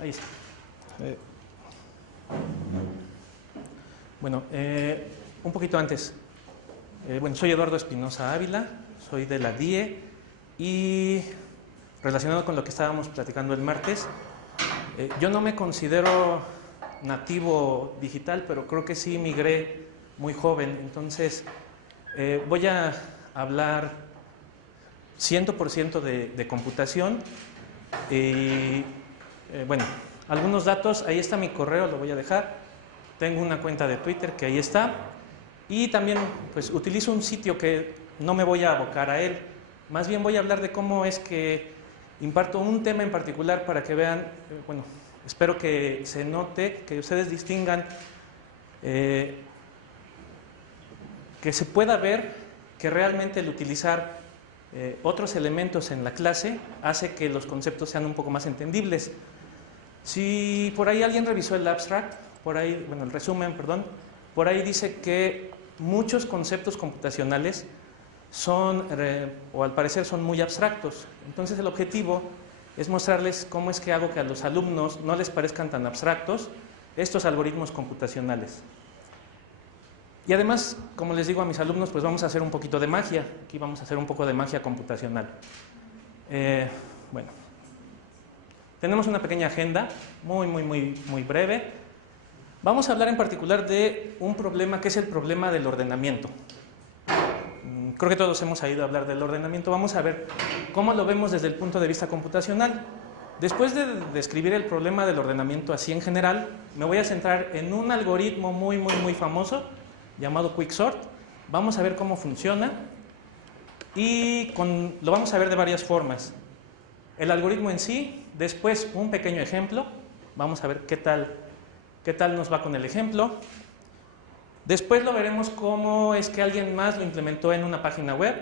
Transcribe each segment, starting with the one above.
Ahí está. Bueno, un poquito antes. Bueno, soy Eduardo Espinosa Ávila, soy de la DIE y relacionado con lo que estábamos platicando el martes, yo no me considero nativo digital, pero creo que sí migré muy joven. Entonces, voy a hablar 100% de computación y, bueno, algunos datos. Ahí está mi correo, lo voy a dejar. Tengo una cuenta de Twitter que ahí está. Y también, pues, utilizo un sitio que no me voy a abocar a él. Más bien voy a hablar de cómo es que imparto un tema en particular para que vean, bueno, espero que se note, que ustedes distingan, que se pueda ver que realmente el utilizar otros elementos en la clase hace que los conceptos sean un poco más entendibles. Si por ahí alguien revisó el abstract, por ahí, bueno, el resumen, perdón, por ahí dice que muchos conceptos computacionales son, o al parecer son muy abstractos. Entonces el objetivo es mostrarles cómo es que hago que a los alumnos no les parezcan tan abstractos estos algoritmos computacionales. Y además, como les digo a mis alumnos, pues vamos a hacer un poquito de magia. Aquí vamos a hacer un poco de magia computacional. Bueno, tenemos una pequeña agenda, muy breve. Vamos a hablar en particular de un problema que es el problema del ordenamiento. Creo que todos hemos oído hablar del ordenamiento. Vamos a ver cómo lo vemos desde el punto de vista computacional. Después de describir el problema del ordenamiento así en general, me voy a centrar en un algoritmo muy famoso llamado Quicksort. Vamos a ver cómo funciona y lo vamos a ver de varias formas. El algoritmo en sí, después un pequeño ejemplo. Vamos a ver qué tal nos va con el ejemplo. Después lo veremos cómo es que alguien más lo implementó en una página web.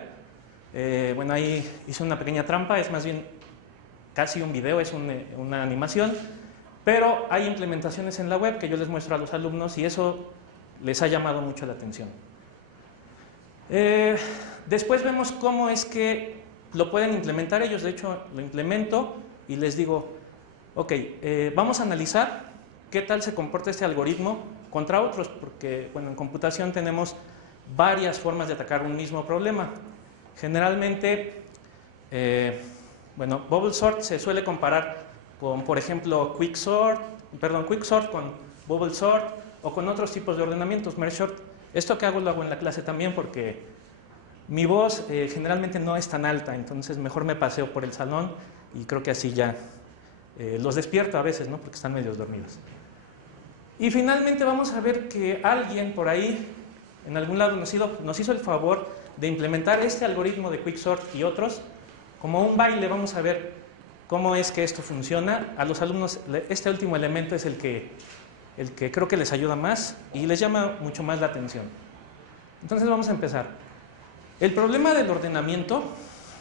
Bueno, ahí hice una pequeña trampa, es más bien casi un video, es una animación, pero hay implementaciones en la web que yo les muestro a los alumnos y eso les ha llamado mucho la atención. Después vemos cómo es que lo pueden implementar ellos. De hecho, lo implemento y les digo, ok, vamos a analizar qué tal se comporta este algoritmo contra otros, porque, bueno, en computación tenemos varias formas de atacar un mismo problema. Generalmente, bueno, Bubble Sort se suele comparar con, por ejemplo, Quicksort con Bubble Sort o con otros tipos de ordenamientos, Merge Sort. Esto que hago lo hago en la clase también porque mi voz generalmente no es tan alta, entonces mejor me paseo por el salón y creo que así ya los despierto a veces, ¿no? Porque están medio dormidos. Y finalmente vamos a ver que alguien por ahí, en algún lado, nos hizo el favor de implementar este algoritmo de Quicksort y otros. Como un baile vamos a ver cómo es que esto funciona. A los alumnos este último elemento es el que creo que les ayuda más y les llama mucho más la atención. Entonces vamos a empezar. El problema del ordenamiento,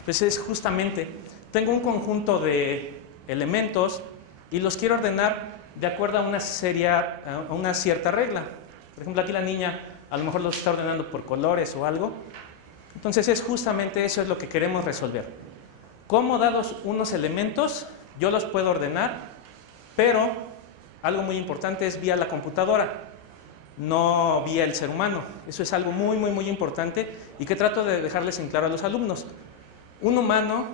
pues es justamente, tengo un conjunto de elementos y los quiero ordenar de acuerdo a una cierta regla. Por ejemplo, aquí la niña a lo mejor los está ordenando por colores o algo. Entonces es justamente eso es lo que queremos resolver. Cómo dados unos elementos, yo los puedo ordenar, pero algo muy importante es vía la computadora, no vía el ser humano. Eso es algo muy importante y que trato de dejarles en claro a los alumnos. Un humano,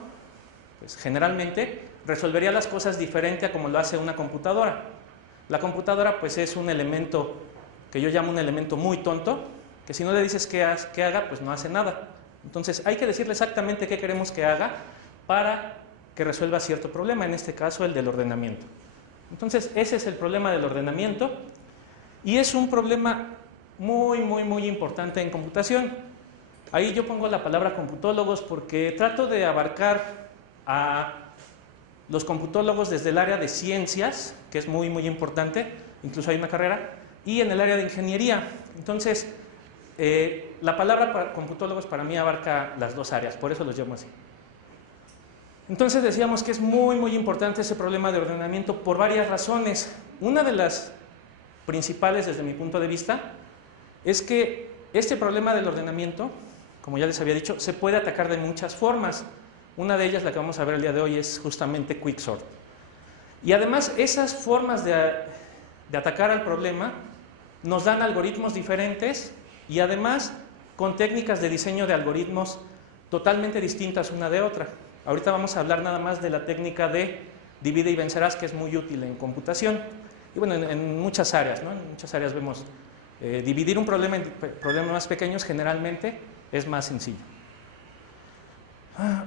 pues generalmente, resolvería las cosas diferente a como lo hace una computadora. La computadora, pues, es un elemento que yo llamo un elemento muy tonto, que si no le dices qué haga, pues no hace nada. Entonces, hay que decirle exactamente qué queremos que haga para que resuelva cierto problema, en este caso el del ordenamiento. Entonces, ese es el problema del ordenamiento y es un problema muy importante en computación. Ahí yo pongo la palabra computólogos porque trato de abarcar a los computólogos desde el área de ciencias, que es muy importante, incluso hay una carrera, y en el área de ingeniería. Entonces, la palabra computólogos para mí abarca las dos áreas, por eso los llamo así. Entonces decíamos que es muy importante ese problema de ordenamiento por varias razones. Una de las principales desde mi punto de vista es que este problema del ordenamiento, como ya les había dicho, se puede atacar de muchas formas. Una de ellas, la que vamos a ver el día de hoy, es justamente Quicksort. Y además esas formas de atacar al problema nos dan algoritmos diferentes y además con técnicas de diseño de algoritmos totalmente distintas una de otra. Ahorita vamos a hablar nada más de la técnica de divide y vencerás, que es muy útil en computación. Y bueno, en muchas áreas, ¿no? En muchas áreas vemos dividir un problema en problemas más pequeños generalmente es más sencillo.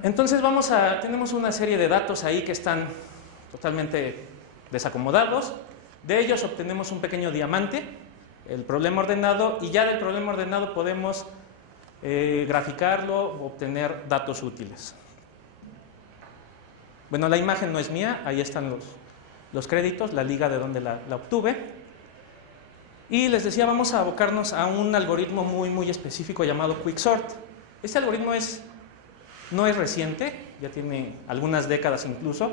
Entonces tenemos una serie de datos ahí que están totalmente desacomodados. De ellos obtenemos un pequeño diamante, el problema ordenado, y ya del problema ordenado podemos graficarlo, obtener datos útiles. Bueno, la imagen no es mía, ahí están los créditos, la liga de donde la obtuve. Y les decía, vamos a abocarnos a un algoritmo muy específico llamado Quicksort. Este algoritmo no es reciente, ya tiene algunas décadas incluso,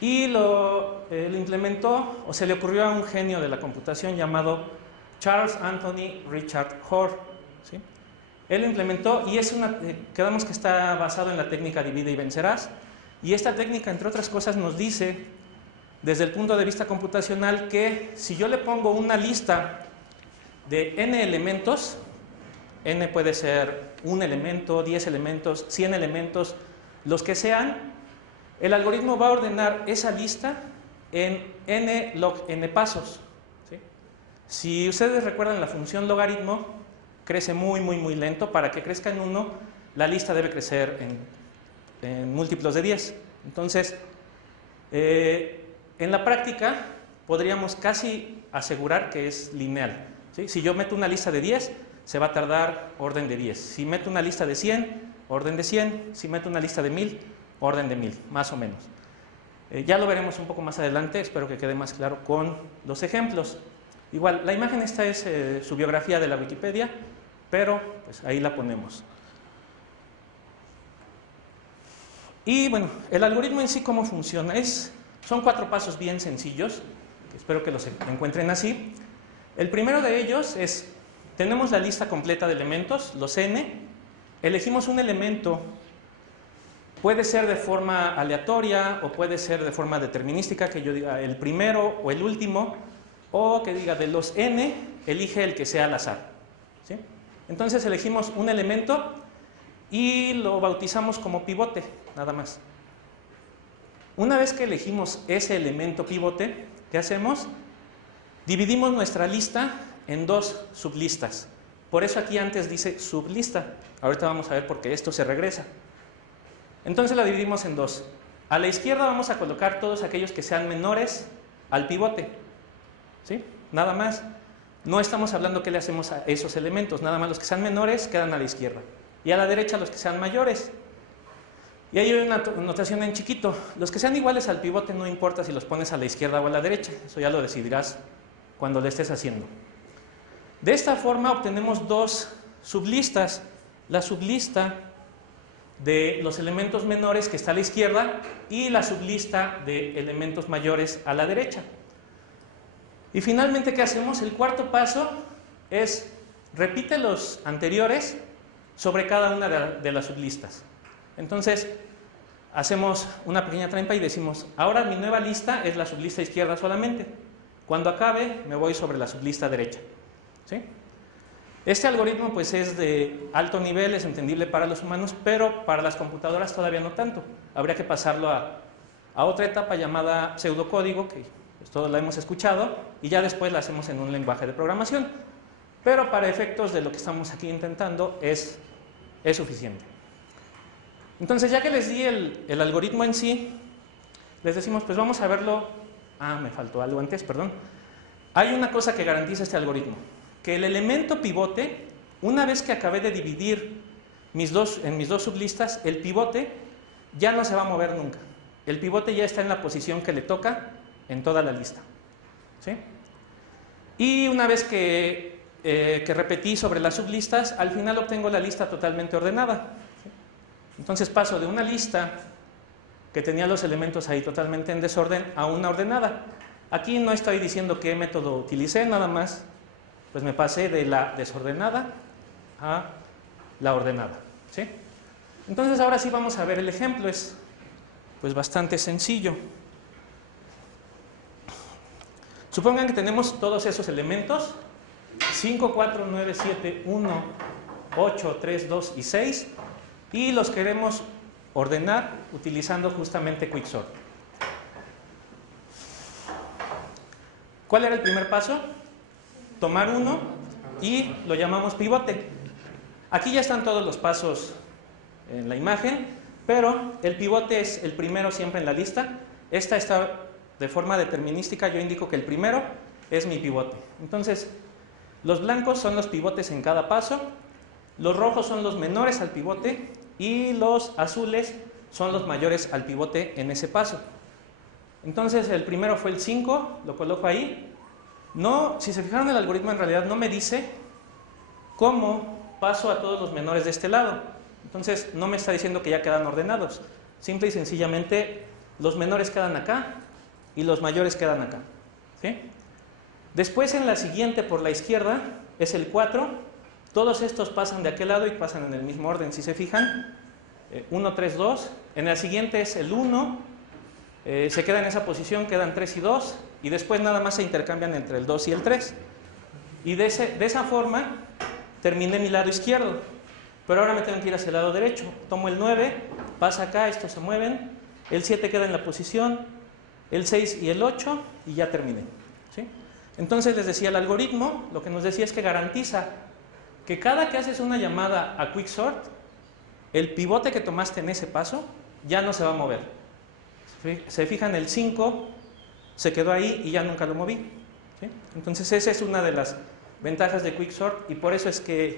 y lo implementó, o se le ocurrió a un genio de la computación llamado Charles Anthony Richard Hoare, ¿sí? Él lo implementó y quedamos que está basado en la técnica divide y vencerás, y esta técnica, entre otras cosas, nos dice, desde el punto de vista computacional, que si yo le pongo una lista de n elementos, n puede ser 1 elemento, 10 elementos, 100 elementos, los que sean, el algoritmo va a ordenar esa lista en n log n pasos, ¿sí? Si ustedes recuerdan la función logaritmo, crece muy lento. Para que crezca en 1, la lista debe crecer en múltiplos de 10. Entonces, en la práctica podríamos casi asegurar que es lineal, ¿sí? Si yo meto una lista de 10, se va a tardar orden de 10. Si meto una lista de 100, orden de 100. Si meto una lista de 1000, orden de 1000, más o menos. Ya lo veremos un poco más adelante, espero que quede más claro con los ejemplos. Igual, la imagen esta es su biografía de la Wikipedia, pero pues ahí la ponemos. Y bueno, el algoritmo en sí, ¿cómo funciona? Son 4 pasos bien sencillos, espero que los encuentren así. El primero de ellos es, tenemos la lista completa de elementos, los n, elegimos un elemento, puede ser de forma aleatoria o puede ser de forma determinística, que yo diga el primero o el último, o que diga de los n, elige el que sea al azar, ¿sí? Entonces elegimos un elemento y lo bautizamos como pivote, nada más. Una vez que elegimos ese elemento pivote, ¿qué hacemos? Dividimos nuestra lista en 2 sublistas. Por eso aquí antes dice sublista. Ahorita vamos a ver por qué esto se regresa. Entonces la dividimos en 2. A la izquierda vamos a colocar todos aquellos que sean menores al pivote, ¿sí? Nada más. No estamos hablando qué le hacemos a esos elementos, nada más los que sean menores quedan a la izquierda. Y a la derecha los que sean mayores. Y ahí hay una notación en chiquito. Los que sean iguales al pivote no importa si los pones a la izquierda o a la derecha. Eso ya lo decidirás cuando lo estés haciendo. De esta forma obtenemos 2 sublistas. La sublista de los elementos menores que está a la izquierda y la sublista de elementos mayores a la derecha. Y finalmente, ¿qué hacemos? El cuarto paso es repite los anteriores sobre cada una de las sublistas. Entonces, hacemos una pequeña trampa y decimos, ahora mi nueva lista es la sublista izquierda solamente. Cuando acabe, me voy sobre la sublista derecha, ¿sí? Este algoritmo pues es de alto nivel, es entendible para los humanos, pero para las computadoras todavía no tanto. Habría que pasarlo a otra etapa llamada pseudocódigo, que pues todos la hemos escuchado, y ya después la hacemos en un lenguaje de programación. Pero para efectos de lo que estamos aquí intentando es suficiente. Entonces, ya que les di el algoritmo en sí, les decimos, pues vamos a verlo. Me faltó algo antes, perdón. Hay una cosa que garantiza este algoritmo, que el elemento pivote, una vez que acabé de dividir en mis dos sublistas, el pivote ya no se va a mover nunca. El pivote ya está en la posición que le toca en toda la lista, ¿sí? Y una vez que repetí sobre las sublistas, al final obtengo la lista totalmente ordenada, ¿sí? Entonces paso de una lista que tenía los elementos ahí totalmente en desorden a una ordenada. Aquí no estoy diciendo qué método utilicé, nada más pues me pasé de la desordenada a la ordenada, ¿sí? Entonces ahora sí vamos a ver el ejemplo, es pues bastante sencillo. Supongan que tenemos todos esos elementos, 5, 4, 9, 7, 1, 8, 3, 2 y 6, y los queremos ordenar utilizando justamente Quicksort. ¿Cuál era el primer paso? Tomar uno y lo llamamos pivote. Aquí ya están todos los pasos en la imagen, pero el pivote es el primero siempre en la lista. Esta está de forma determinística, yo indico que el primero es mi pivote. Entonces, los blancos son los pivotes en cada paso, los rojos son los menores al pivote y los azules son los mayores al pivote en ese paso. Entonces, el primero fue el 5, lo coloco ahí. No, si se fijaron, el algoritmo en realidad no me dice cómo paso a todos los menores de este lado. Entonces, no me está diciendo que ya quedan ordenados. Simple y sencillamente, los menores quedan acá y los mayores quedan acá. ¿Sí? Después, en la siguiente, por la izquierda, es el 4. Todos estos pasan de aquel lado y pasan en el mismo orden. Si se fijan, 1, 3, 2. En la siguiente es el 1. Se queda en esa posición, quedan 3 y 2. Y después nada más se intercambian entre el 2 y el 3. Y de esa forma terminé mi lado izquierdo. Pero ahora me tengo que ir hacia el lado derecho. Tomo el 9, pasa acá, estos se mueven. El 7 queda en la posición, el 6 y el 8, y ya terminé. ¿Sí? Entonces les decía, el algoritmo lo que nos decía es que garantiza que cada que haces una llamada a Quicksort, el pivote que tomaste en ese paso ya no se va a mover. Se fijan, el 5 se quedó ahí y ya nunca lo moví. ¿Sí? Entonces esa es una de las ventajas de Quicksort y por eso es que